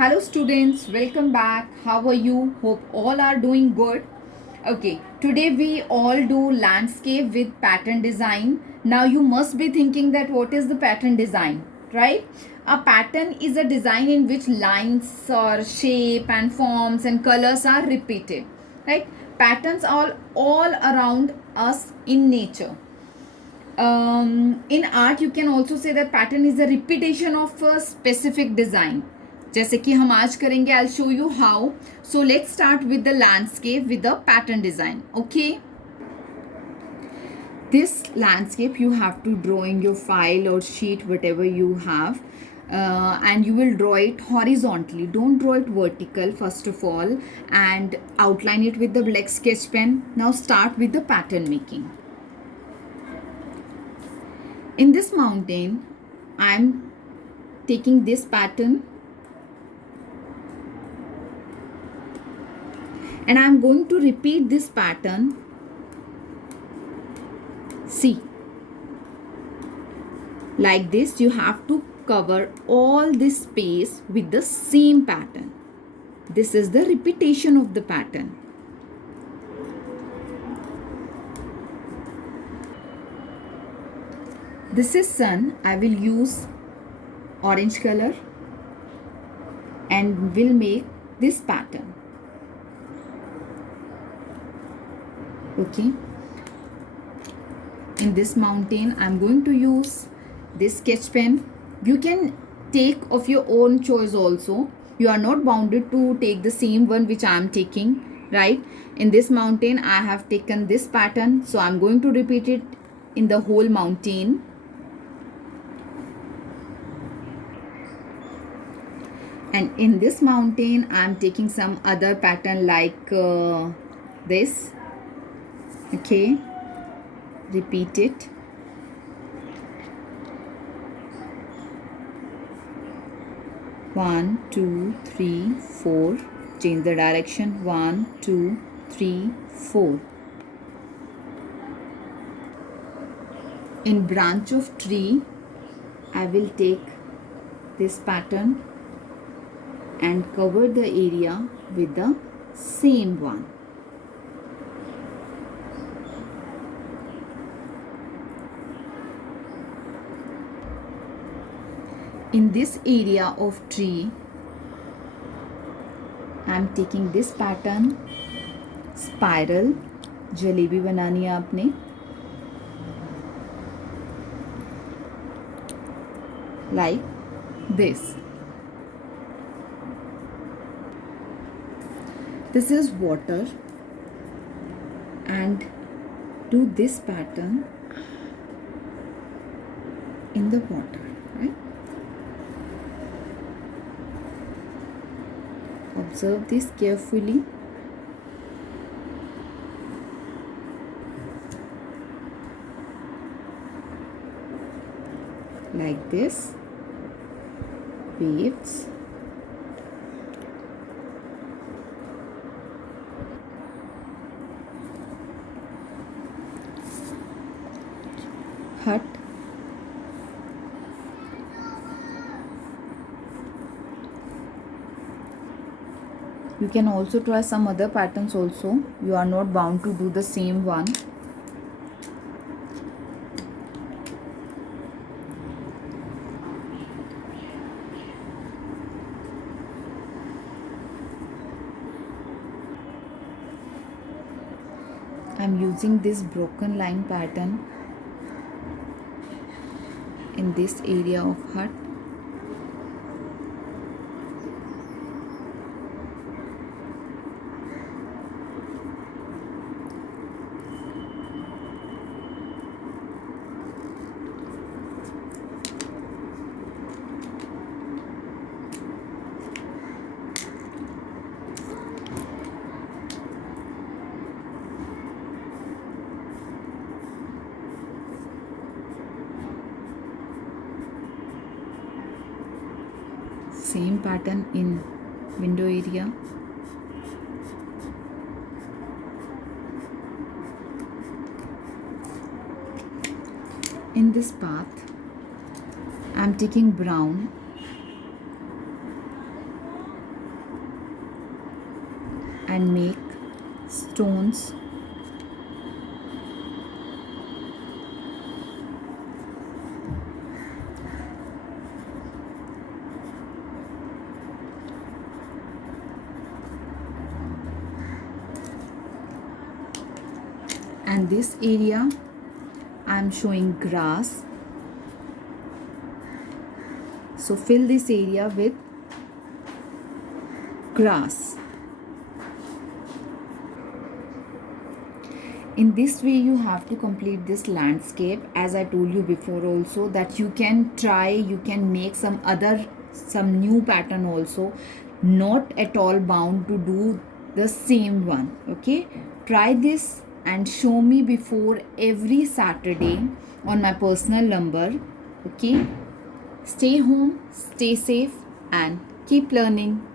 Hello students, welcome back. How are you? Hope all are doing good. Okay, today we all do landscape with pattern design. Now you must be thinking that what is the pattern design, right? A pattern is a design in which lines or shape and forms and colors are repeated, right? Patterns are all around us in nature. In art you can also say that pattern is a repetition of a specific design. जैसे कि हम आज करेंगे, I'll show you how. So let's start with the landscape with the pattern design. Okay, this landscape you have to draw in your file or sheet, whatever you have. And you will draw it horizontally. Don't draw it vertical first of all, and outline it with the black sketch pen. Now start with the pattern making. In this mountain, I'm taking this pattern and I'm going to repeat this pattern. See, like this, you have to cover all this space with the same pattern. This is the repetition of the pattern. This is sun. I will use orange color and will make this pattern. Okay, in this mountain I'm going to use this sketch pen. You can take of your own choice also. You are not bounded to take the same one which I am taking, right? In this mountain I have taken this pattern, so I'm going to repeat it in the whole mountain. And in this mountain I'm taking some other pattern like this. Okay, repeat it. One, two, three, four. Change the direction. 1, 2, 3, 4. In branch of tree, I will take this pattern and cover the area with the same one. In this area of tree, I am taking this pattern, spiral. Jalebi बनानी है आपने. Like this. This is water, and do this pattern in the water, right? Observe this carefully. Like this. Waves. Hut. You can also try some other patterns also. You are not bound to do the same one. I am using this broken line pattern in this area of hut. Same pattern in window area. In this path, I am taking brown and make stones. And this area I am showing grass. So fill this area with grass. In this way you have to complete this landscape. As I told you before also, that you can try, you can make some new pattern also, not at all bound to do the same one. Okay, try this and show me before every Saturday on my personal number. Okay, stay home, stay safe, and keep learning.